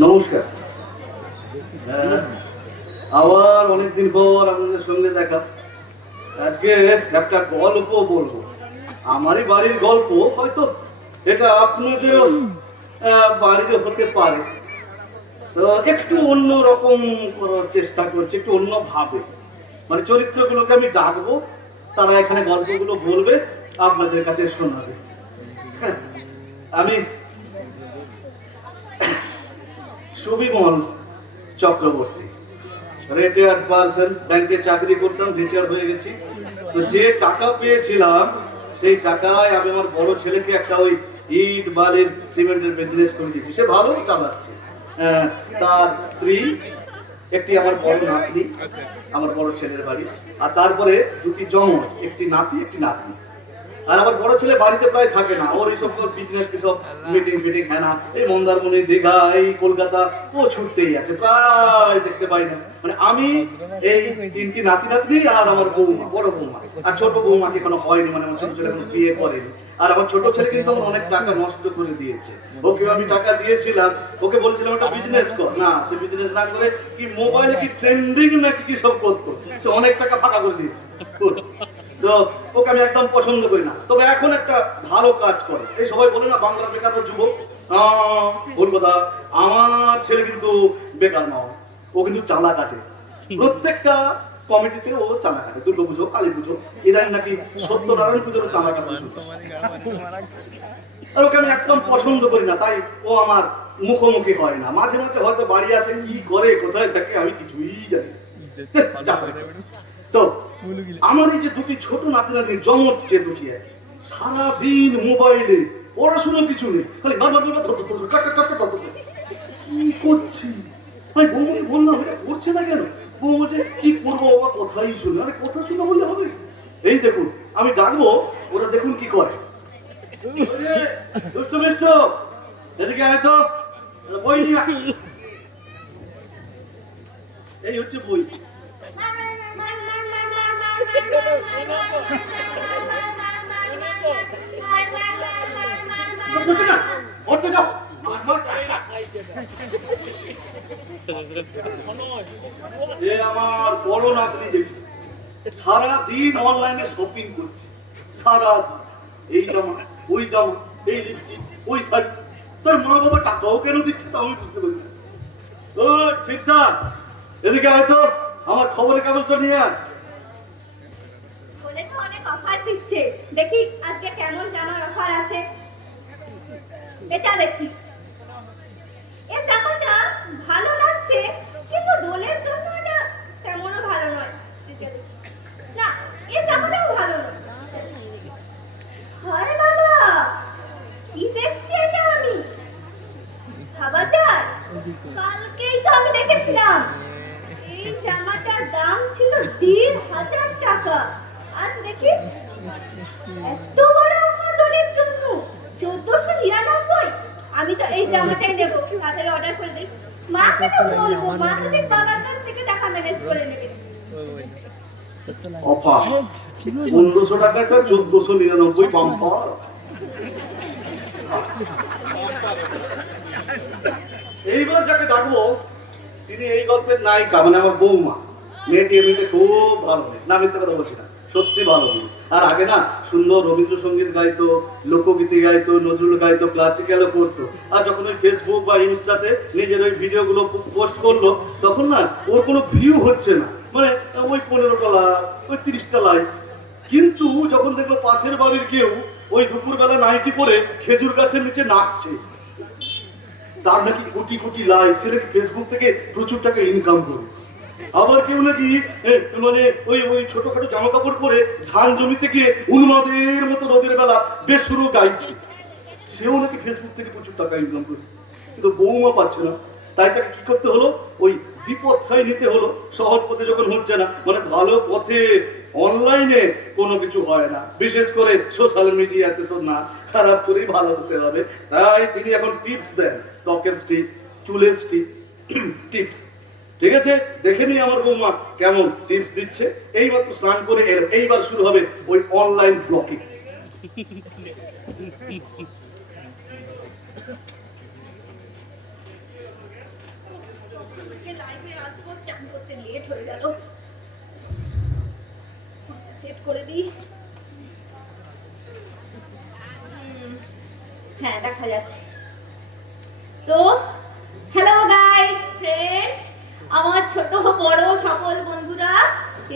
নমস্কার। হ্যাঁ, আবার অনেকদিন পর আপনাদের সঙ্গে দেখা। আজকে একটা গল্প বলবো, আমারই বাড়ির গল্প। হয়তো এটা আপনাদের বাড়িতে হতে পারে, তো একটু অন্য রকম করার চেষ্টা করছি, একটু অন্য ভাবে। মানে চরিত্রগুলোকে আমি ডাকবো, তারা এখানে গল্পগুলো বলবে, আপনাদের কাছে শোনাবে। হ্যাঁ, আমি সুবিমল চক্রবর্তী, রিটায়ার্ড পার্সন, ব্যাংকে চাকরি করতাম, রিটায়ার হয়ে গেছি। তো যে টাকা পেয়েছিলাম সেই টাকায় আমি আমার বড় ছেলেকে একটা ওই ইট বালির সিমেন্টের বিজনেস করে দিয়েছি। সে ভালো চালাচ্ছে। তার স্ত্রী, একটি আমার বড় নাতনি, আমার বড় ছেলের বাড়ি, আর তারপরে দুটি জমজ, একটি নাতি একটি নাতনি। আর আমার বড় ছেলে বাড়িতে প্রায় থাকে না, ওর এইসব বিজনেস সব মিটিং ফিটিং হয় না, এই মন্দারমণি, দীঘা, এই কলকাতা, ও ছুটতেই আছে, প্রায় দেখতে পাই না। মানে আমি এই তিনটি নাতি নাতনি আর আমার বৌমা, বড় বৌমা, আর ছোট বৌমাকে এখনো হয়নি, মানে আমার ছোট ছেলে এখনো বিয়ে করেনি। আর আমার ছোট ছেলে কিন্তু আমার অনেক টাকা নষ্ট করে দিয়েছে। ওকে আমি টাকা দিয়েছিলাম, ওকে বলছিলাম একটা বিজনেস কর, না সে বিজনেস না করে কি মোবাইলে কি ট্রেন্ডিং নাকি কি সব করতো, সে অনেক টাকা ফাঁকা করে দিয়েছে। তো ওকে আমি একদম পছন্দ করি না। তবে এখন একটা ভালো কাজ করে, এই সবাই বলে না বাংলার বেকার যুবক, ভুল কথা। আমার ছেলে কিন্তু বেকার নয়, ও কিন্তু চাঁদা কাটে। প্রত্যেকটা কমিটিতে ও চাঁদা কাটে, দুর্গা পুজো, কালী পুজো, এরাই নাকি সত্যনারায়ণ পুজোর চাঁদা কাটে। আর ওকে আমি একদম পছন্দ করি না, তাই ও আমার মুখোমুখি হয় না। মাঝে মাঝে হয়তো বাড়ি আসে, কি করে কোথায় থাকে আমি কিছুই জানি না। তো আমার এই যে দুটি ছোট নাতি নাতি জমজ, যে দুটি সারাদিন মোবাইলে, পড়াশোনা কিছু নেই, খালি কি করছি। আমি বৌমাকে বললাম এটা করছে না কেন, বউ বলছে কি করবো বাবা, কথাই শুনে। আরে কথা শুনে বললে হবে? এই দেখুন আমি ডাকবো, ওরা দেখুন কি করে। দুষ্ট মিষ্ট, এদিকে আয় তো, বই নিয়ে। এই হচ্ছে বই। আমার বড় নাতনি দেখি সারাদিন অনলাইনে শপিং করছে, সারা এই জামা ওই জামা, এই লিপস্টিক ওই শাড়ি। তার মা বাবা টাকাও কেন দিচ্ছে তা আমি বুঝতে পারি না। ও শীর্ষা, এদিকে হয়তো আমার খবরের কাগজটা নিয়ে আয়। বলে তো অনেক অফার দিচ্ছে, দেখি আজকে কেমন জামার অফার আছে। এটা দেখি, এই জামাটা ভালো লাগছে, কিন্তু দোলের জন্য এটা তেমনও ভালো নয়। না, এই জামাটাও ভালো নয়। আরে বাবা, কি দেখছি এটা আমি? ভাবা যায়, কালকেই তো আমি দেখেছিলাম এই জামাটার দাম ছিল ১,৫০০ টাকা। আজ দেখি এত বড় অফার দোলের জন্য ১৪৯৯। আমি তো এই জামাটাই নেবো, তাড়াতাড়ি অর্ডার করে দিই। মাকে তো বলবো, মা তো দেখ বাবার কাছ থেকে টাকা ম্যানেজ করে নেবে। অফার ১৫০০ টাকাটা ১৪৯৯ বাম্পার। এইবার যাকে ডাকবো তিনি এই গল্পের নায়িকা, মানে আমার বৌমা। মেয়েটি এমনিতে খুব ভালো মেয়ে, না মিথ্যে কথা বলছি না, সত্যি ভালো মেয়ে। আর আগে না সুন্দর রবীন্দ্রসঙ্গীত গাইতো, লোকগীতি গাইতো, নজরুল গাইতো, ক্লাসিক্যালও করতো। আর যখন ওই ফেসবুক বা ইনস্টাতে নিজের ওই ভিডিওগুলো পোস্ট করলো, তখন না ওর কোনো ভিউ হচ্ছে না, মানে ওই ১৫টা লাইক, ওই ৩০টা লাইক। কিন্তু যখন দেখলো পাশের বাড়ির কেউ ওই দুপুরবেলা নাইটি পরে খেজুর গাছের নিচে নাচছে, তার নাকি কোটি কোটি লাইক, সে নাকি ফেসবুক থেকে প্রচুর টাকা ইনকাম করে। আবার কেউ নাকি মানে ওই ওই ছোটখাটো জামা কাপড় পরে ধান জমিতে গিয়ে উন্মাদের মতো রোদের বেলা বেসুরো গাইছে, সেও নাকি ফেসবুক থেকে প্রচুর টাকা ইনকাম করে। কিন্তু বৌমা পাচ্ছে না, তাই তাকে কি করতে হলো, ওই বিপদটাই নিতে হলো। সহজ পথে যখন হচ্ছে না, মানে ভালো পথে অনলাইনে কোনো কিছু হয় না, বিশেষ করে সোশ্যাল মিডিয়াতে তো না, খারাপ করেই ভালো হতে হবে। তাই তিনি এখন টিপস দেন, ত্বকের টিপ, চুলের টিপ, টিপস। ঠিক আছে, দেখে নিই আমার বৌমা কেমন টিপস দিচ্ছে। এইমাত্র স্নান করে এর, এইবার শুরু হবে ওই অনলাইন ব্লকিং। হয়ে গেল। সেট করে দিই। হ্যাঁ, দেখা যাচ্ছে। তো হ্যালো গাইস, ফ্রেন্ডস, আমার ছোট বড় সকল বন্ধুরা,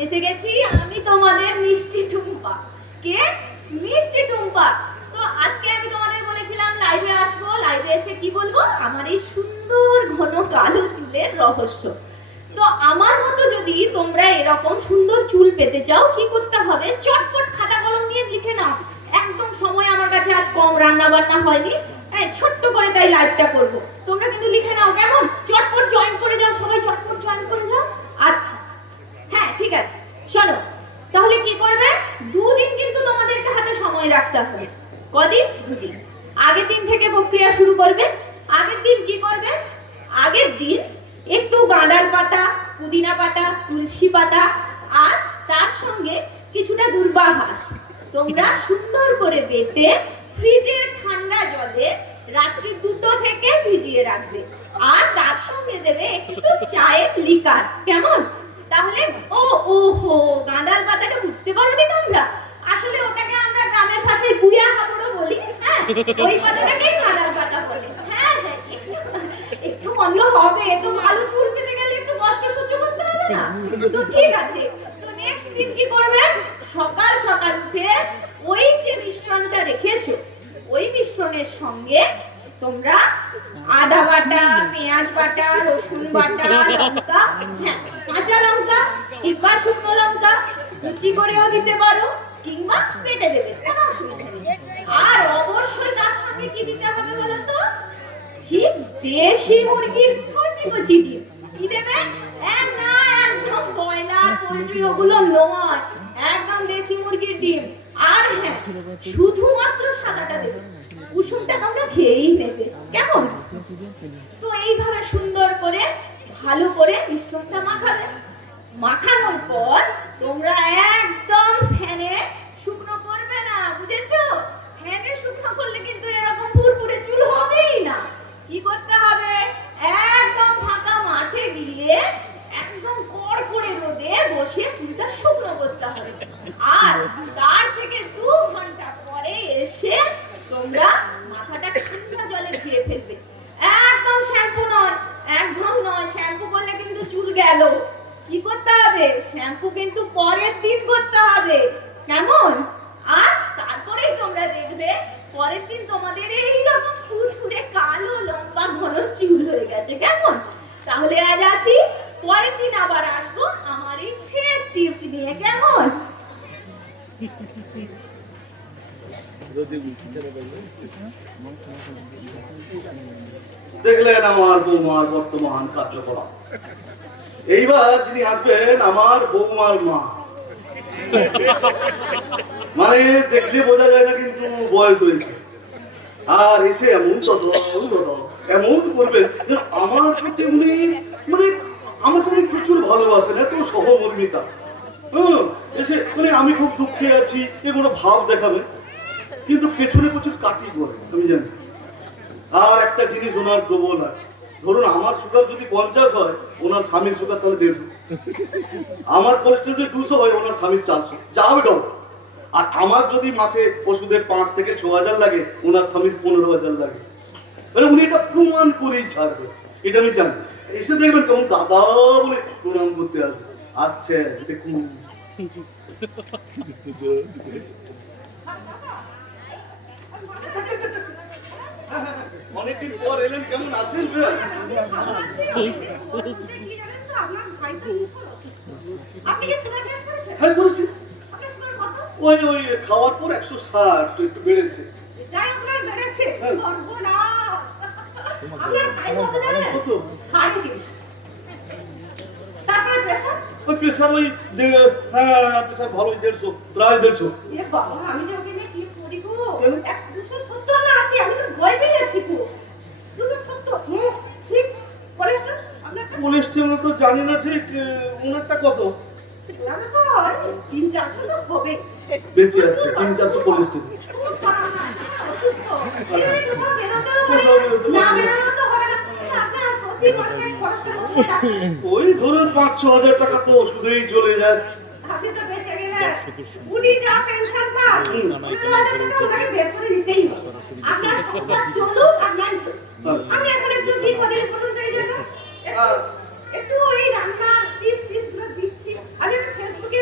এসে গেছি আমি তোমাদের মিষ্টি টুম্পা। কে? মিষ্টি টুম্পা। তো আজকে আমি তোমাদের বলেছিলাম লাইভে আসবো, লাইভে এসে কি বলবো? আমার এই সুন্দর ঘন কালো চুলের রহস্য। তো আমার মতো যদি তোমরা এরকম সুন্দর চুল পেতে চাও, কি করতে হবে? চটপট খাতা কলম নিয়ে লিখে নাও। একদম সময় আমার কাছে আজ কম, রান্না বান্না হয়নি, ছোট্ট করে তাই লাইভটা করবো। তোমরা কিন্তু লিখে নাও, কেমন? চটপট জয়েন করে যাও, সবাই চটপট জয়েন করে যাও। আচ্ছা, হ্যাঁ ঠিক আছে। শোনো, তাহলে কি করবে? দুদিন কিন্তু তোমাদেরকে হাতে সময় রাখতে হবে। কদিন? দুদিন। আগের দিন থেকে প্রক্রিয়া শুরু করবে। আগের দিন কি করবে? আগের দিন একটু গাঁদাল পাতা, পুদিনা পাতা, তুলসী পাতা আর তার সঙ্গে কিছুটা দূর্বা ঘাস তোমরা সুন্দর করে বেটে ফ্রিজের ঠান্ডা জলে রাত্রি 2টো থেকে ভিজিয়ে রাখবে। আর তার সঙ্গে দেবে একটু চায়ের লিকার। কেমন? তাহলে ওহো, গাঁদাল পাতাটা বুঝতে পারোনি তোমরা? আসলে ওটাকে আমরা গ্রামের ভাষায় গুয়া হাবড়ো বলি। হ্যাঁ, ওই পাতাটাকেই গাঁদাল পাতা বলে। হ্যাঁ হ্যাঁ, একটু মন্দ হবে, একটু ভালো চুল পেতে গেলে একটু কষ্ট সহ্য করতে হবে না? তো ঠিক আছে। তো নেক্সট দিন কি করবে? সকাল সকাল উঠে ওই যে মিশ্রণটা রেখেছো, ওই মিশ্রণের সঙ্গে তোমরা আদা বাটা, পেঁয়াজ বাটা, রসুন বাটা, লঙ্কা, হ্যাঁ কাঁচা লঙ্কা কিংবা শুকনো লঙ্কা কুচি করেও দিতে পারো, কিংবা পেটে দেবে, কোনো অসুবিধা নেই। আর অবশ্যই তার সঙ্গে কি দিতে হবে বলো তো? ঠিক দেশি মুরগির কচি কচি ডিম। কি দেবে? না, একদম ব্রয়লার, পোল্ট্রি ওগুলো নয়, একদম দেশি মুরগির ডিম। আর হ্যাঁ, শুধুমাত্র সাদাটা দেবে, কুসুমটা তোমরা খেয়েই নেবে। কেমন? তো এইভাবে সুন্দর করে ভালো করে মিশ্রণটা মাখাবে। মাখানোর পর তোমরা একদম ফ্যানে শুকনো করবে না, বুঝেছো? ফ্যানে শুকনো করলে কিন্তু এরকম পুরপুরে চুল হবেই না। কি করতে হবে? একদম ফাঁকা মাঠে গিয়ে একদম কড়কড়ে রোদে বসে চুলটা শুকনো করতে হবে। আর তার থেকে 2 ঘন্টা পরে এসে তোমরা মাথাটা ঠান্ডা জলে ধুয়ে ফেলবে। একদম শ্যাম্পু নয়, একদম নয়। শ্যাম্পু করলে কিন্তু চুল গেল। কি করতে হবে? শ্যাম্পু কিন্তু পরের দিন করতে হবে। কেমন? আর তারপরেই তোমরা দেখবে পরের দিন তোমাদের এইরকম ফুসফুরে কালো লম্বা ঘন চুল হয়ে গেছে। কেমন? তাহলে আজ আসি, পরের দিন আবার আসবো আমার এই ফেস টিপস নিয়ে। কেমন? দেখলেন আমার বৌমার বর্তমান কার্যকলাপ। এইবার যিনি আসবেন আমার বৌমার মা। মানে দেখলে বোঝা যায় না, কিন্তু বয়স হয়েছে। আর এসে এমন এমন করবেন যে আমার প্রতি উনি মানে আমাকে প্রচুর ভালোবাসেন, এত সহমর্মিতা। এসে মানে আমি খুব দুঃখে আছি এগুলো ভাব দেখাবে, কিন্তু পেছনে প্রচুর কাটি করে আমি জানি। আর একটা জিনিস ওনার প্রবল আছে। ধরুন আমার সুগার যদি 50 হয়, ওনার স্বামীর সুগার তাহলে 150। আমার কোলেস্ট্রল যদি 200 হয়, ওনার স্বামীর 400, যা হবে ডবল। আর আমার যদি মাসে ওষুধের 5 থেকে 6,000 লাগে, ওনার স্বামীর 15,000 লাগে। মানে উনি এটা প্রমাণ করেই ছাড়বে, এটা আমি জানি। এসে দেখবেন তখন দাদা বলে প্রণাম করতে আসছে দেখুন। অনেকদিন পর এলেন, কেমন আছেন? হ্যাঁ করেছি। ওই খাওয়ার পর 160 একটু বেড়েছে। প্রেশার ওই প্রেশার ভালো 150, প্রায় 150। কোলেস্ট্রল তো জানি না ঠিক, ওনারটা কত? বেঁচে আছে 300-400 কোলেস্ট্রল। টাকা? ওই ধরুন 5-6 হাজার টাকা তো ওষুধেই চলে যায়। আপনি তো বেঁচে গেলেন। উনি যা পেনশন পান, 15,000 টাকা ওনাকে বের করে দিতেই হবে। আপনার সংসার চলুক আর নাই চলুক। আমি এখন একটু কি করি বলুন তো এই জন্য? একটু ওই রান্না টিপস গুলো দিচ্ছি। আমি একটু ফেসবুকে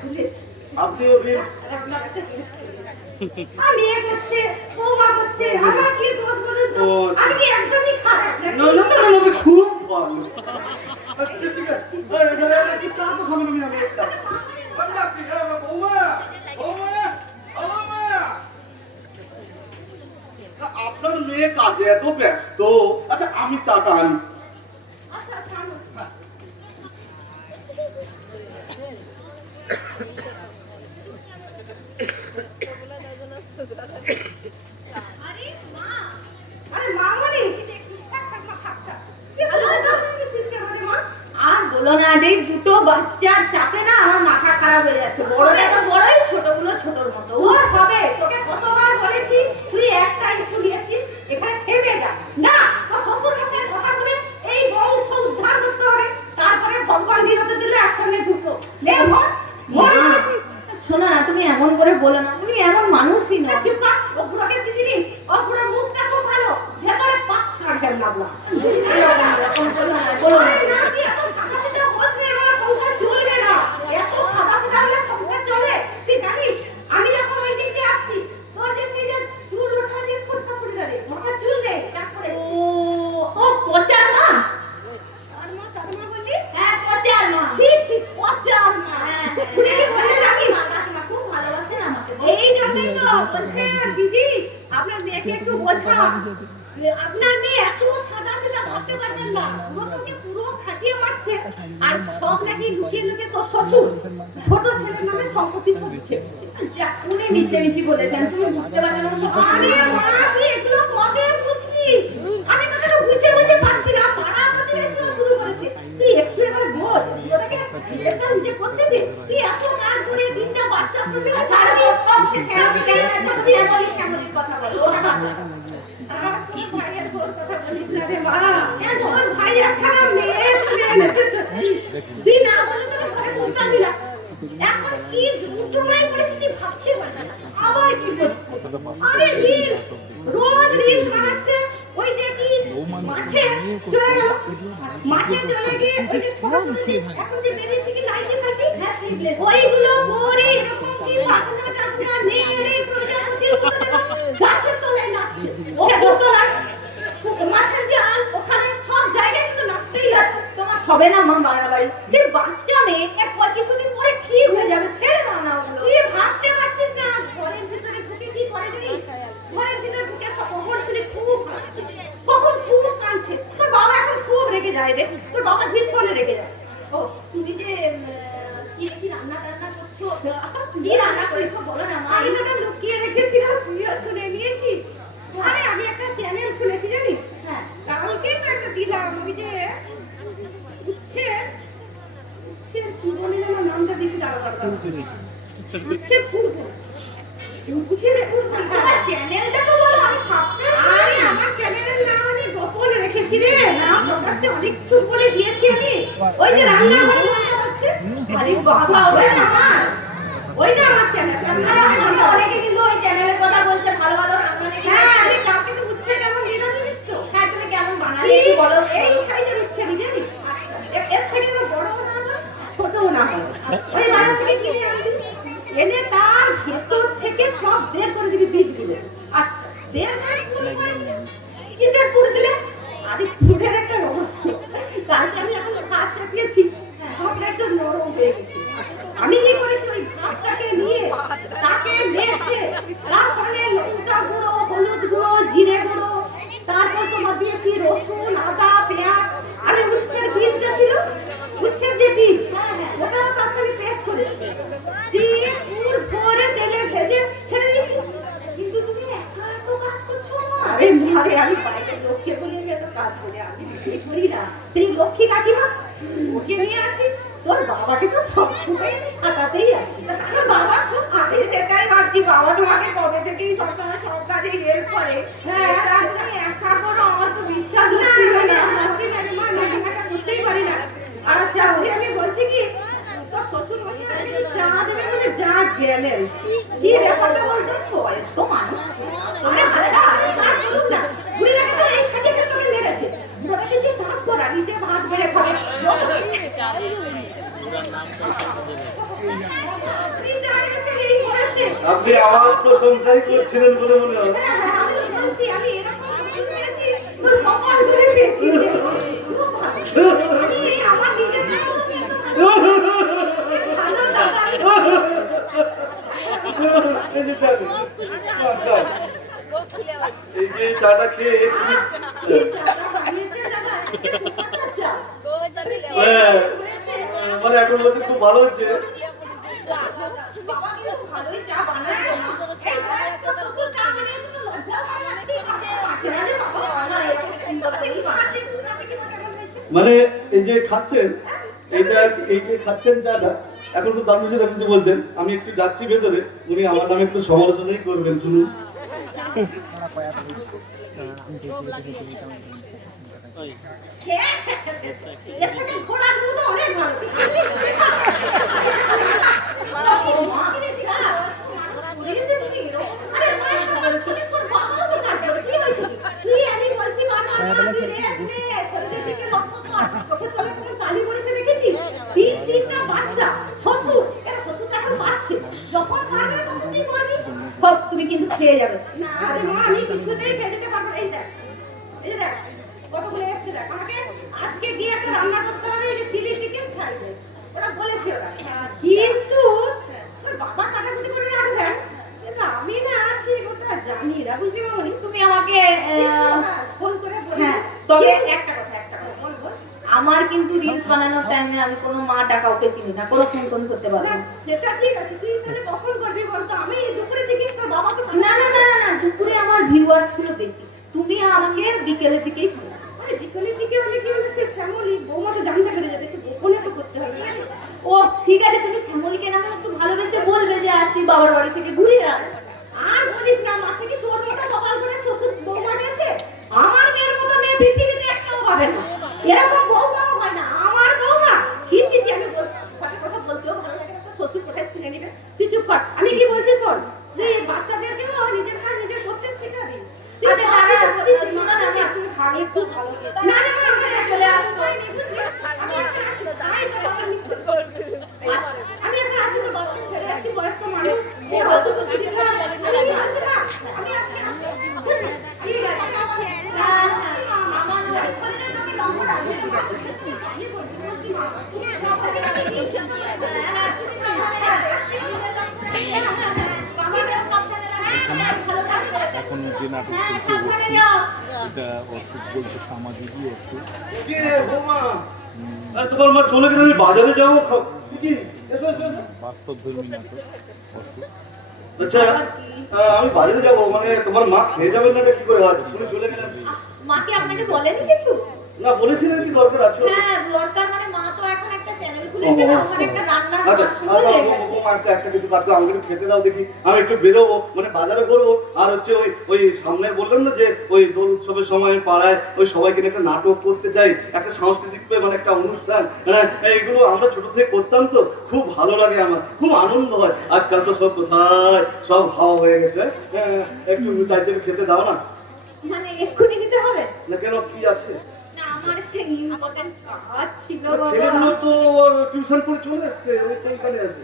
খুলেছি। আপনিও বেশ রান্নার একটা post করেছি। আমি এ করছে, বৌমা করছে, আমার কি দোষ বলুন তো? আমি কি একদমই খারাপ নাকি? না না না না, খুব ভালো। আচ্ছা ঠিক আছে, কি চা তো খাবেন? আমি একটা ভালো লাগছে। বৌমা বৌমা বৌমা, আপনার মেয়ে কাজে এত ব্যস্ত। আচ্ছা আমি চাটা আনি। আচ্ছা আচ্ছা আনো। আরে মা, আরে মা মানে থাক থাক মা থাক থাক। কি ভালো আছিস আমাদের মা? আর বলো না রে, দুটো বাচ্চার চাপে না আমার মাথা খারাপ হয়ে যাচ্ছে। বড়টা তো বড়ই, ছোটগুলো ছোটর মতো। ওর হবে, তোকে কতবার বলেছি তুই একটা ইস্যু নিয়েছিস, এখানে থেমে যা। না, তোর শ্বশুর মশাইয়ের কথা শুনে এই বংশ উদ্ধার করতে হবে, তারপরে ভগবান বিরত দিলে একসঙ্গে দুটো। লে মর মর। শোনো না, তুমি এমন করে বলো না, তুমি এমন মানুষই না। চুপ কর, ও বুড়োকে চিনি, ও বুড়োর মুখটা খুব ভালো, ভেতরে পাক্কা ঢেল লাগলো। এরকম বলো না, বলো না। কি এত সাদাসিধা বলবে, আমার সংসার চলবে না। এত সাদাসিধা হলে সংসার চলে? তুই জানিস, আমি যখন ওই দিক দিয়ে আসছি, তোর যে সেই যে চুল ওঠা যে ফুটফা ফুটে যাবে, মাথা চুল নেই, তারপরে ও পচার মা। তার মা বললি? হ্যাঁ, পচার মা। ঠিক ঠিক, পচার মা। উনি কি বলে নাকি? কাকিমা খুব ভালোবাসেন আমাকে। এই জন্যই তো বলছে দিদি, আপনার মেয়েকে একটু বোঝান। আপনার মেয়ে এত সাদা সিধা করতে পারবেন না, পুরোকে পুরো খাটিয়ে মারছে। আর সব নাকি লুকিয়ে লুকিয়ে তোর শ্বশুর ছোট ছেলের নামে সম্পত্তি সব লিখে যা উনি মিছেমিছি বলেছেন, তুমি বুঝতে পারছো না? আরে মা, তুই এগুলো কবে বুঝলি? আমি তোকে তো বুঝে বুঝে পারছি না। পাড়া প্রতিবেশী শুরু করেছে, তুই একটু এবার বোঝ। ওটাকে লেসা নিজে করতে দে। তুই এত কাজ করে তিনটা বাচ্চা ফুটে ছাড়বি, ওকে ছাড়বি কেন? তুই বলি কেমন কথা বলো? ওটা তোর ভাইয়ের দোষ কথা বলিস না রে মা। তোর ভাই একখানা মেয়ে ছেলে এনেছে সত্যি। তুই না বলে তোকে ঘরে বলতামই না। এখন কি যন্ত্রণায় পড়েছি তুই ভাবতে পারবি না। আবার কি করছে? আরে রিলস, রোজ রিলস বানাচ্ছে। ওই যে কি মাঠে চলে গেল, মাঠে চলে গিয়ে ওই যে ছোট এখন যে বেরিয়েছে কি লাইটে থাকি, ওইগুলো পরে এরকম কি পাখনা টাখনা নেড়ে প্রজাপতির মতো গাছের তলায় নাচছে। ও দোতলা মাঠের যে আল, ওখানে সব জায়গায় শুধু নাচতেই আছে। তোমার হবে না মা বাড়াবাড়ি। যে বাচ্চা মেয়ে একবার কিছুদিন পরে ঠিক হয়ে যাবে, ছেড়ে দাও না ওগুলো। তুই ভাবতে পারছিস না ঘরের ভিতরে ঢুকে কি করে জানিস? ঘরের ভিতরে ঢুকে খবর শুনে খুব কাঁদছে, কখন খুব কাঁদছে। তোর বাবা এখন খুব রেগে যায় রে, তোর বাবা ভীষণে রেগে যায়। ও তুমি যে কি কি রান্না টান্না করছো, কি রান্না করেছো বলো না মা। আমি তোকে লুকিয়ে রেখেছিলাম, তুইও শুনে নিয়েছিস। আরে আমি একটা চ্যানেল খুলেছি জানিস? হ্যাঁ, কালকেই তো একটা দিলাম। ওই যে উচ্ছে উচ্ছের কি বলে যেন নামটা দিয়েছি, দাঁড়া উচ্ছে ফুলকো। তোমার চ্যানেলটা তো বলো, আমি সাবস্ক্রাইব। আরে আমার চ্যানেলের নাম আমি গোপন রেখেছি রে, নাম প্রকাশ্যে অনেক কিছু বলে দিয়েছি আমি। ওই যে রান্না হচ্ছে আরে বাবা, ওই না আমার, ওই না আমার চ্যানেল। আমি অনেকে কিন্তু ওই চ্যানেলের কথা বলছে, ভালো ভালো রান্না নাকি। হ্যাঁ, আমি কালকে তো উচ্ছে কেমন দিলো জানিস তো? হ্যাঁ, তুমি কেমন বানালে একটু বলো। এই সাইজের উচ্ছে আমি জানিস, এর থেকে তো বড় না হলো ছোটও না হলো, ওই বাজার থেকে কিনে আনবি, এনে তার ভেতর থেকে সব বের করে দিবি বীজগুলো। আচ্ছা, বের করে কিসের পুর দিলে? আরে পুরের একটা রহস্য। কালকে আমি এখন ভাত চাপিয়েছি, ভাতটা একটু নরম হয়ে গেছে। আমি কি করেছি, ওই ভাতটাকে নিয়ে তাকে মেখে তার সঙ্গে লঙ্কা গুঁড়ো, হলুদ গুঁড়ো, জিরে গুঁড়ো, তারপর তোমার দিয়েছি রসুন, আদা, পেঁয়াজ, আর উচ্ছের বীজটা ছিল, উচ্ছের যে বীজ, ওটাও তার সঙ্গে পেস্ট করেছি, দিয়ে পুর ভরে তেলে ভেজে ছেড়ে দিয়েছি। কিন্তু তুমি একা এত কাজ করছো না। আরে ভাবে, আমি বাইরে লোককে বলে এত কাজ করে আমি বিক্রি করি না। সেই লক্ষ্মী কাকিমা, ওকে নিয়ে আসি। তোর বাবাকে তো সবসময় হাতাতেই আছে। তোর বাবা খুব, আমি সেটাই ভাবছি, বাবা তোমাকে কবে থেকেই সবসময় সব কাজে হেল্প করে। হ্যাঁ, তুমি একা করো, আমার তো বিশ্বাস হচ্ছিল না। করতেই গেলেন কি ব্যাপারটা বলতেন বয়স্ক মানুষ আরে বাচ্চা আর বলুন না ঘুরে রাখে তো এই খাটে তোকে মেরেছে বুড়াকে যে কাজ করা নিজে ভাত বেড়ে খাবে আপনি আমার প্রশংসাই করছিলেন বলে মনে হয়। আমি এরকম শ্বশুর পেয়েছি কপাল ধরে পেয়েছি আমার নিজের এই যে চা দিন। এই যে চাটা খেয়ে হ্যাঁ, মানে এখন বলতে খুব ভালো হচ্ছে। মানে এই যে খাচ্ছেন এইটা এই যে খাচ্ছেন চাটা এখন তো দাম বুঝে কিছু বলছেন আমি একটু যাচ্ছি ভেতরে উনি আমার নামে একটু সমালোচনাই করবেন শুনুন। তুমি কিন্তু খেয়ে যাবে না আমি কিছুতেই খেয়ে যেতে পারবো এই দেখ এই দেখ কতগুলো এসছে দেখ আমাকে আজকে গিয়ে একটা রান্না করতে হবে এই যে চিলি চিকেন ফ্রাইড রাইস ওরা বলেছে ওরা কিন্তু ওর বাবা কাটাকুটি করে রাখবেন কিন্তু আমি না আছি ওটা জানি না বুঝতে পারবি তুমি আমাকে ফোন করে বলো তবে একটা কথা বলবো আমার কিন্তু রিলস বানানোর টাইমে আমি কোনো মা টাকা ওকে চিনি না কোনো ফোন করতে পারবো না সেটা ঠিক আছে তুই তাহলে কখন করবি বলতো আমি দুপুরে দিকে তোর বাবাকে না না না না দুপুরে আমার ভিউয়ার ছিল বেশি তুমি আমাকে বিকেলের দিকেই ফোন আরে বিকেলের দিকে হলে কি হচ্ছে শ্যামলী বৌমাকে জানতে পেরে যাবে একটু গোপনে তো করতে হবে ও ঠিক আছে তুমি শ্যামলীকে না একটু ভালোবেসে বলবে যে আজ তুই বাবার বাড়ি থেকে ঘুরে আয় আর বলিস না মাসে কি তোর মতো সকাল করে শ্বশুর বৌমা নিয়েছে আমার মেয়ের মতো মেয়ে পৃথিবীতে একটাও পাবে না এরকম বৌমাও হয় না আমার বৌমা ছি ছি ছি আমি কথা বলতেও ভালো লাগে না শ্বশুর কোথায় শুনে নিবে তুই চুপ কর আমি কি বলছি শোন যে বাচ্চাদেরকে নিজের কাজ নিজে করতে শেখাবি আরে দাদা শোনো না আমি আপনি ভাগে খুব ভালো না না না আমরা চলে আসবো আমি একটা আসি তাই তো বাবা মিস করবে আমি একটা আসি তো বাবা ছেড়ে আসি বয়স্ক মানুষ এ হয়তো তো কিছু না আমি আসি না আমি আজকে আসি ঠিক আছে আমার শরীরে যদি লম্বা লাগে আমি বলছি মা তুমি এখন যে নাটক চলছে অসুখ, এটা অসুখ বলতে সামাজিকই অসুখ। কি রে বৌমা আরে তোমার মা চলে গেলে আমি বাজারে যাবো কি এসো এসো বাস্তবধর্মী নাটক অসুখ। আচ্ছা আমি বাজারে যাবো মানে তোমার মা খেয়ে যাবেন না কি করে হয় তুমি চলে গেলে মাকে আপনাকে বলেনি কিছু না বলেছিলেন কি দরকার আছে হ্যাঁ দরকার মানে মা তো এখন একটা চ্যানেল খুলেছে না ওখানে একটা রান্না আচ্ছা একটা কিছু কাটলে আমাকে একটু খেতে দাও দেখি আমি একটু বেরোবো মানে বাজারে করবো আর হচ্ছে ওই সামনে বললাম না যে ওই দোল উৎসবের সময় পাড়ায় ওই সবাইকে নিয়ে একটা নাটক করতে চাই একটা সাংস্কৃতিক মানে একটা অনুষ্ঠান হ্যাঁ এইগুলো আমরা ছোট থেকে করতাম তো খুব ভালো লাগে আমার খুব আনন্দ হয় আজকাল তো সব কোথায় সব হাওয়া হয়ে গেছে হ্যাঁ একটু চাইছে খেতে দাও না মানে এক্ষুনি দিতে হবে না কেন কি আছে আমার একটা ইম্পর্টেন্ট কাজ ছিল ছেলেগুলো তো টিউশন করে চলে আসছে ওই কোনখানে আছে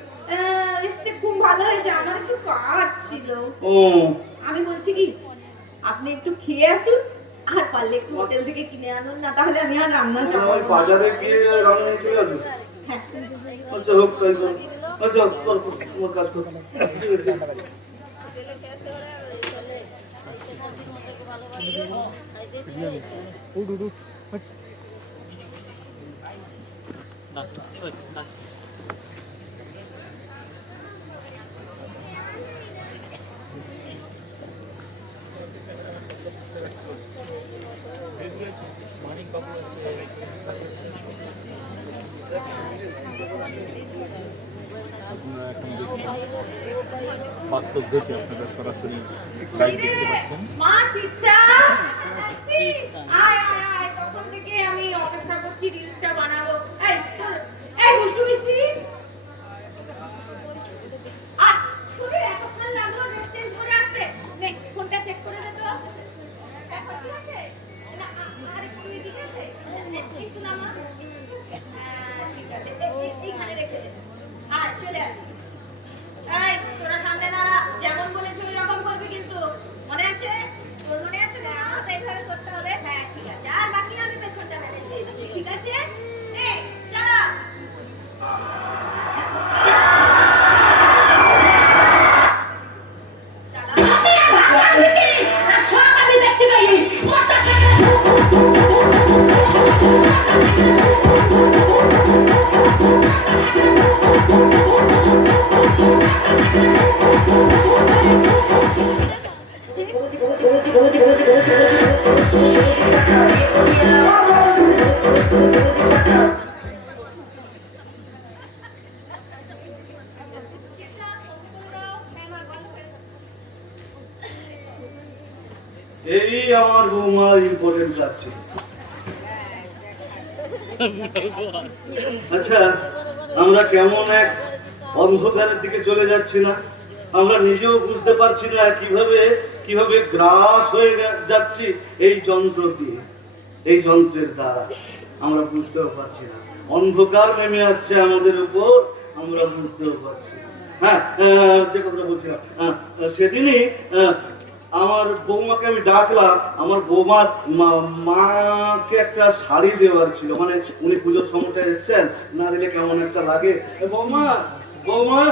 এসছে খুব ভালো হয়েছে আমার একটু কাজ ছিল ও আমি বলছি কি আপনি একটু খেয়ে আসুন আর পারলে একটু হোটেল থেকে কিনে আনুন না তাহলে আমি আর রান্না যাবো ওই বাজারে গিয়ে রান্না নিয়ে চলে আসবে হ্যাঁ আচ্ছা হোক তাই করো আচ্ছা তোমার কাজ করো উঠ উঠ উঠ। আপনারা এখন দেখছেন বাস্তব দেখে আপনারা সরাসরি লাইভ দেখতে পাচ্ছেন। মা চিচ্চা আয় আয় আয় তখন থেকে আমি অপেক্ষা করছি রিলসটা বানাবো এই দুষ্টু মিষ্টি আয় এই আমার বৌমার ইম্পর্টেন্ট লাগছে। আচ্ছা, আমরা কেমন এক অন্ধকারের দিকে চলে যাচ্ছি না? আমরা নিজেও বুঝতে পারছি না কিভাবে কিভাবে গ্রাস হয়ে যাচ্ছি এই যন্ত্র দিয়ে, এই যন্ত্রের দ্বারা আমরা বুঝতেও পারছি না। অন্ধকার নেমে আসছে আমাদের উপর, আমরা বুঝতেও পারছি না। হ্যাঁ, যে কথাটা বলছিলাম, সেদিনই আমার বৌমাকে আমি ডাকলাম। আমার বৌমার মাকে একটা শাড়ি দেওয়ার ছিল, মানে উনি পুজোর সময়টা এসছেন, না দিলে কেমন একটা লাগে। বৌমা, বৌমা,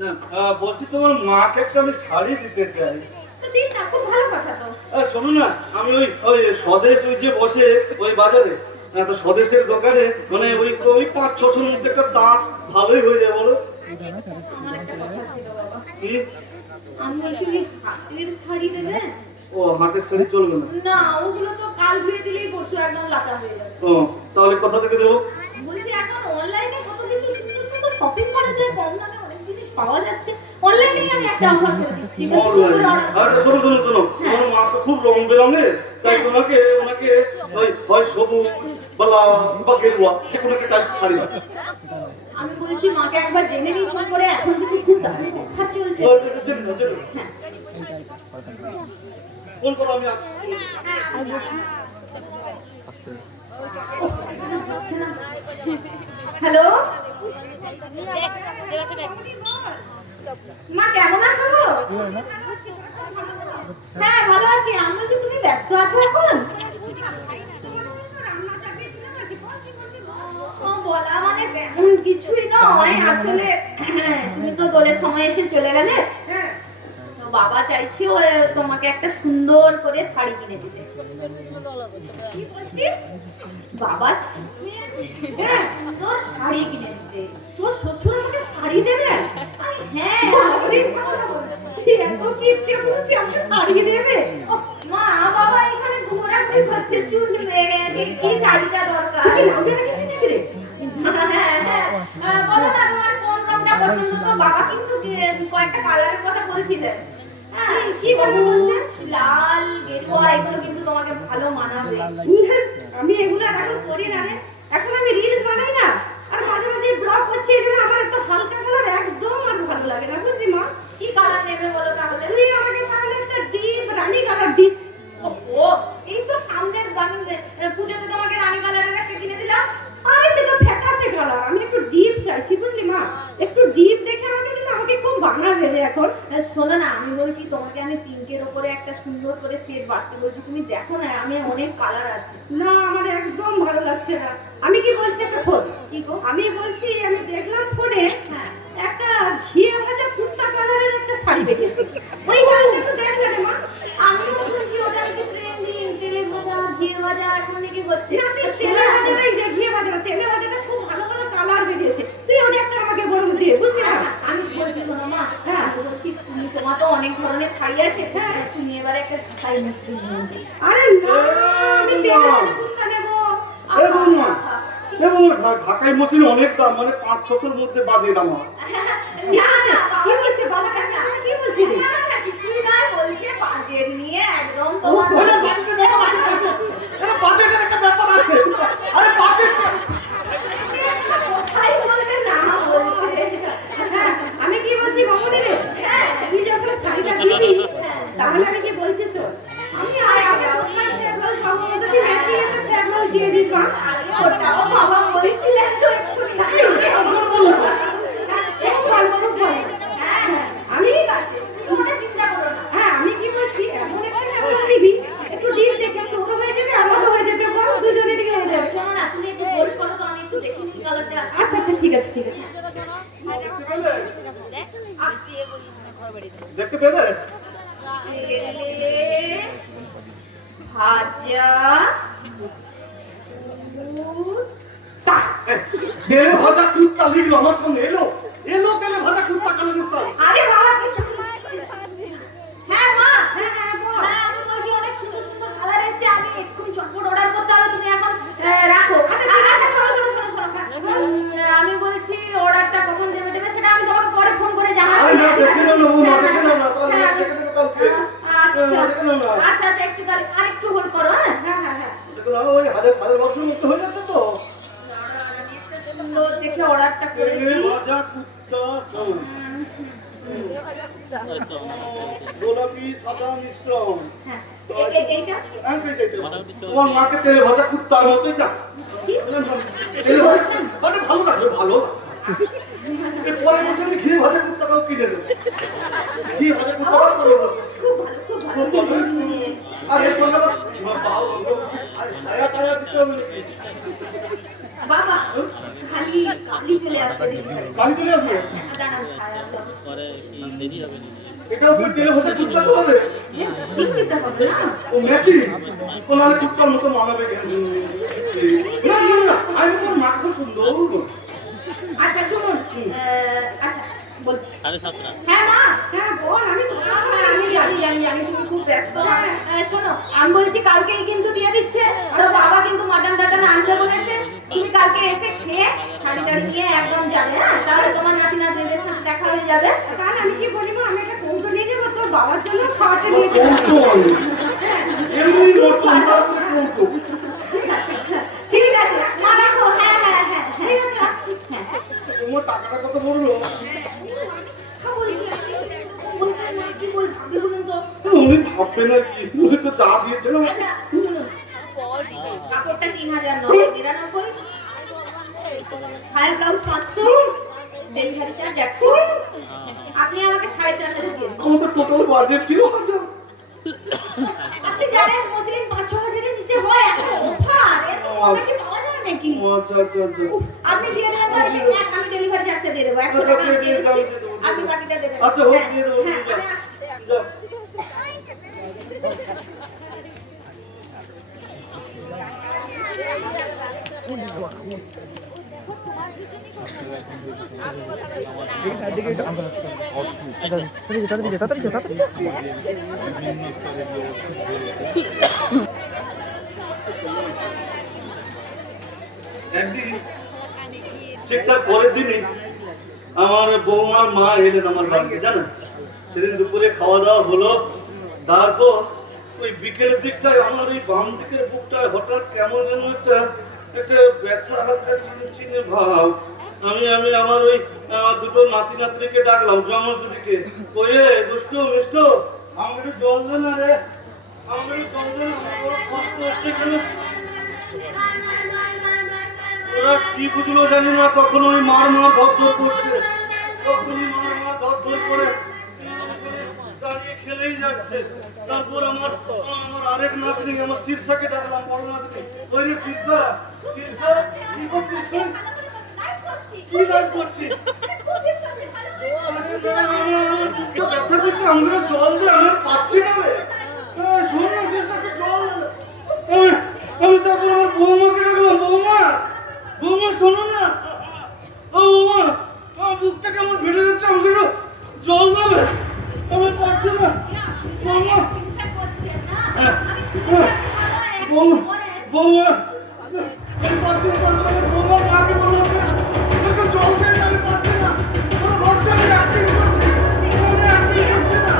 না, বলছি তোমার মাকে একটা আমি শাড়ি দিতে চাই। শোনো না, আমি ওই ওই স্বদেশ ওই যে বসে ওই বাজারে, তো স্বদেশের দোকানে, মানে ওই ওই 500-600 মধ্যে একটা দাঁত ভালোই হয়ে যায় বলো। ও, হাটের শাড়ি চলবে না? না, ওগুলো তো কাল ধুয়ে দিলেই পরশু একদম লাটা হয়ে যাবে। ও, তাহলে কোথা থেকে দেবো? বলছি এখন অনলাইনে কত কিছু সুন্দর সুন্দর শপিং করা যায়, কম দামে অনেক জিনিস পাওয়া যাচ্ছে। অনলাইনেই আমি একটা অফার করে দিচ্ছি। আচ্ছা, শোনো শোনো শোনো, তোমার মা তো খুব রং বেরঙের, তাই ওনাকে ওই হয় সবুজ বা গেরুয়া, যে কোনো একটা টাইপ শাড়ি দাও। আমি বলছি মাকে একবার জেনে নিই ফোন করে, এখন কিছু খুব দামি অফার চলছে। ফোন করো, আমি আসছি। হ্যালো মা, কেমন আছো? হ্যাঁ, ভালো আছি। আমি বলছি তুমি ব্যস্ত আছো এখন? বলা মানে তেমন কিছুই নয় আসলে, তুমি তো দোলের সময় এসে চলে গেলে। তো বাবা চাইছে তোমাকে একটা সুন্দর করে শাড়ি কিনে দিতে। কি বলছিস? বাবা তোর শাড়ি কিনে দিতে, তোর শ্বশুর আমাকে শাড়ি দেবে? হ্যাঁ, এত কিপটে বলছি আমাকে শাড়ি দেবে? মা, বাবা এখানে ঘোরাঘুরি করছে, শুনবে কি শাড়িটা দরকার। হ্যাঁ, বলো না তোমার কোন রংটা পছন্দ। বাবা কিন্তু কয়েকটা কালারের কথা বলছিলেন। হ্যাঁ, কি বলছেন? লাল, গেরুয়া, এগুলো কিন্তু তোমাকে ভালো মানাবে। আমি এগুলো এখন করি না রে, এখন আমি রিলস বানাই না, আর মাঝে মাঝে ব্লগ করছি। এজন্য আমার এত হালকা কালার একদম আর ভালো লাগে না, বুঝলি মা? কি কালার নেবে বলো তাহলে? তুই আমাকে তাহলে একটা ডিপ রানী কালার দিস। ও, এই তো সামনের পুজোতে তোমাকে রানী কালারের একটা কিনে দিলাম। আরে সে তো ফ্যাকাশে কালার, আমি একটু ডিপ চাইছি, বুঝলি মা? একটু ডিপ দেখে আমাকে কিন্তু আমাকে খুব বাংলা ভেবে এখন। শোনো না, আমি বলছি তোমাকে আমি পিঙ্কের উপরে একটা সুন্দর করে সেট বাড়তে বলছি, তুমি দেখো না, আমি অনেক কালার আছে। না, আমার একদম ভালো লাগছে না। আমি কি বলছি একটা ফোন, কি গো? আমি বলছি আমি দেখলাম ফোনে, হ্যাঁ, একটা ঘিয়ে ভাজা কুর্তা কালারের একটা শাড়ি দেখেছি। ওই শাড়িটা একটু দেখলে না মা? আমিও বলছি ওটা একটু ট্রেন্ডিং, তেলে ভাজা, ঘিয়ে ভাজা এখন নাকি হচ্ছে। না, তেলে ভাজাটাই যে ঘিয়ে ভাজাটা, তেলে ভাজাটা খুব ভালো ভালো কালার বেরিয়েছে। তুই ওটা একটা আমাকে বরং দিয়ে, বুঝলি না? আমি বলছি শোনো মা, হ্যাঁ বলছি তুমি, তোমার তো অনেক ধরনের শাড়ি আছে, হ্যাঁ তুমি এবারে একটা শাড়ি মিস্ত্রি নিয়ে। আরে না, আমি তেলে ভাজা কুর্তা নেবো। ঢাকায় মশিন অনেক দাম, মানে 500-600 মধ্যে বাজে দাম। না না, কি বলছে বাবা? কি বলছে? কিছুই না, বলছে বাজেট নিয়ে একদম তোমার বাজেটের একটা ব্যাপার আছে। আরে বাজেট কোথায় বলবে না বলছে। হ্যাঁ, আমি কি বলছি মামুনি রে? হ্যাঁ, তুই যখন শাড়িটা দিবি তাহলে আমি কি বলছি তো, আমি আমার কোথায় স্যাম্পল পাবো? যদি বেশি একটা স্যাম্পল দিয়ে দিস মা। ওটাও বাবা বলছিলেন তো একটু আমি ওটা চিন্তা করো না। হ্যাঁ, আমি কি বলছি, এমন একটা স্যাম্পল দিবি একটু ডিপ দেখে, ছোট হয়ে যাবে, আলাদা হয়ে যাবে, বড় দুজনেরই হয়ে যাবে। শোনো না, তুমি একটু গোল করো তো, আমি একটু দেখি কি কালারটা। আচ্ছা আচ্ছা, ঠিক আছে ঠিক আছে। দেখতে পেলে? তেলে ভাজা কুত্তা। তেলে ভাজা কুত্তা লিখলো আমার সামনে, এলো এলো তেলে ভাজা কুত্তা কালো নিশ্চয়। আরে বাবা কি সুন্দর। হ্যাঁ মা, হ্যাঁ বল। হ্যাঁ আমি বলছি অনেক সুন্দর সুন্দর কালার এসেছে, আমি এক্ষুনি চটপট অর্ডার করতে হবে, তুমি এখন রাখো। আচ্ছা শোনো, আমি বলছি অর্ডারটা কখন দেবে সেটা আমি তোমাকে পরে ফোন করে জানাবো। আরে না দেখে নাও না, ও না দেখে নাও না, তাহলে হ্যাঁ, দেখে নেবো কালকে। দেখে নাও না। আচ্ছা একটু আরেকটু হোল্ড করো। হ্যাঁ দেখো না, ওই হাজার বছর মতো হয়ে যাচ্ছে তো। সুন্দর দেখে অর্ডারটা করেছি। তেলে ভাজা কুত্তা গোলাপি সাদা মিশ্রণ। হ্যাঁ এইটা তোমার মাকে তেলে ভাজা কুত্তার মতোই না তেলে ভাজা মানে ভালো লাগবে, ভালো পরে বছর আমি ঘি ভাজা কুত্তাটাও কিনে দেবো। ঘি ভাজা কুত্তাটাও করে দেবো। খুব ভালো। আর এর সঙ্গে আবার ছায়া টায়া দিতে হবে নাকি? বাবা খালি কাবলি চলে আসবে। বাড়ি চলে আসবে। দাঁড়ান ছায়া দাও। পরে কি দেরি হবে নাকি? এটার উপরে তেলে ভাজা কুত্তা তো হবে। বিক্রিটা হবে না? ও ম্যাচিং ও নাহলে কুত্তার মতো মানাবে কেন? না না না, আমি তোমার মাকে খুব সুন্দর বলবো। আচ্ছা শুনুন, আচ্ছা বলছি। 7:30। হ্যাঁ মা, হ্যাঁ বল। আমি জানি তুমি খুব ব্যস্ত। শোনো, আমি বলছি কালকেই কিন্তু দিয়ে দিচ্ছে। আর বাবা কিন্তু মাটন টাটন আনতে বলেছে, তুমি কালকে এসে খেয়ে শাড়ি টাড়ি নিয়ে একদম যাবে। হ্যাঁ তাহলে তোমার নাতি নাতনিদের সাথে দেখা হয়ে যাবে। কারণ আমি কি বলি মা, আমি একটা কৌটো নিয়ে যাবো তোর বাবার জন্য খাওয়াতে নিয়ে যাবো। এমনি মতন তারপরে কৌটো। ঠিক আছে মা, রাখো। হ্যাঁ ঠিক আছে রাখছি। হ্যাঁ তোমার টাকাটা কত পড়লো? উনি ভাববে না কি, উনি তো চা দিয়েছিলাম। কাপড়টা ৩,৯৯৯, হাই ব্লাউজ ৫০০, ডেলিভারি চার্জ ১০০। আপনি আমাকে ৪,৫০০ দিন। আমার তো টোটাল বাজেট ছিল ১,০০০। আপনি জানেন মজুরি ৫-৬ হাজারের নিচে হয় এখন অফার, এত কমে কি পাওয়া যায় নাকি? আচ্ছা আপনি দিয়ে দেবেন তাহলে আমি ডেলিভারি চার্জটা দিয়ে দেবো ১০০ টাকা দিয়ে দিচ্ছি, আপনি বাকিটা দেবেন। আচ্ছা হোক, দিয়ে দেবো। হ্যাঁ আমি যাও। বিভিন্ন স্তরের লোক একদিন ঠিকঠাক পরের দিনই আমার বৌমার মা এলেন আমার বাড়িতে, জানেন। সেদিন দুপুরে খাওয়া দাওয়া হলো, তারপর ওই বিকেলের দিকটায় আমার ওই বাম দিকের বুকটায় হঠাৎ কেমন যেন একটা ব্যথা হালকা চিনে ভাব। আমি আমার ওই দুটো নাতি নাতনিকে ডাকলাম, জমজ দুটিকে। ওয়ে দুষ্টু মিষ্টু, আমাকে একটু জল দে না রে, আমাকে একটু জল দে না, আমার বড় কষ্ট হচ্ছে এখানে। ওরা কি বুঝলো জানি না, তখন ওই মার ধর করছে, তখনই মার ধর করে দাঁড়িয়ে খেলেই যাচ্ছে। তারপর আমার আরেক নাতনি, আমার শীর্ষাকে ডাকলাম, বড় নাতনি। ওই রে শীর্ষা, কি করছিস তুই? কি লাইভ করছিস? আমার বুকটা ব্যথা করছে, আমাকে জল দে, আমি আর পাচ্ছি না রে। শোন না শীর্ষাকে জল দে। আমি তারপর আমার বৌমাকে ডাকলাম, বৌমা শোনো না, ও বৌমা, আমার বুকটা কেমন ফেটে যাচ্ছে, আমাকে একটু জল দেবে, আমি পাচ্ছি না। বৌমা বৌমা আমি পাচ্ছি না, আমার বৌমার মাকে বললাম একটু জল দেন, আমি পাচ্ছি না। ওরা ভাবছে আমি অ্যাক্টিং করছি, আমি অ্যাক্টিং করছি না।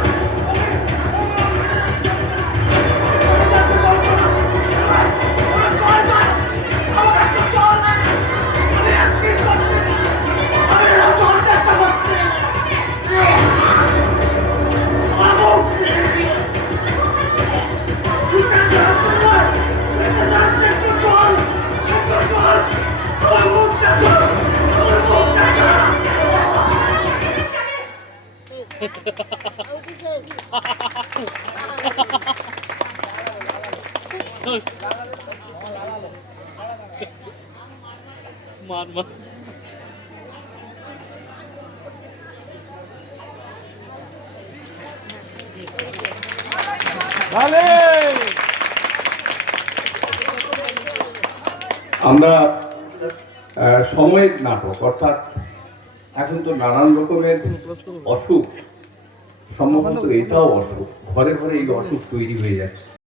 মার আমরা সময়ের নাটক, অর্থাৎ এখন তো নানান রকমের অসুখ, সম্ভবত এটাও অসুখ, ঘরে ঘরে এই অসুখ তৈরি হয়ে যাচ্ছে।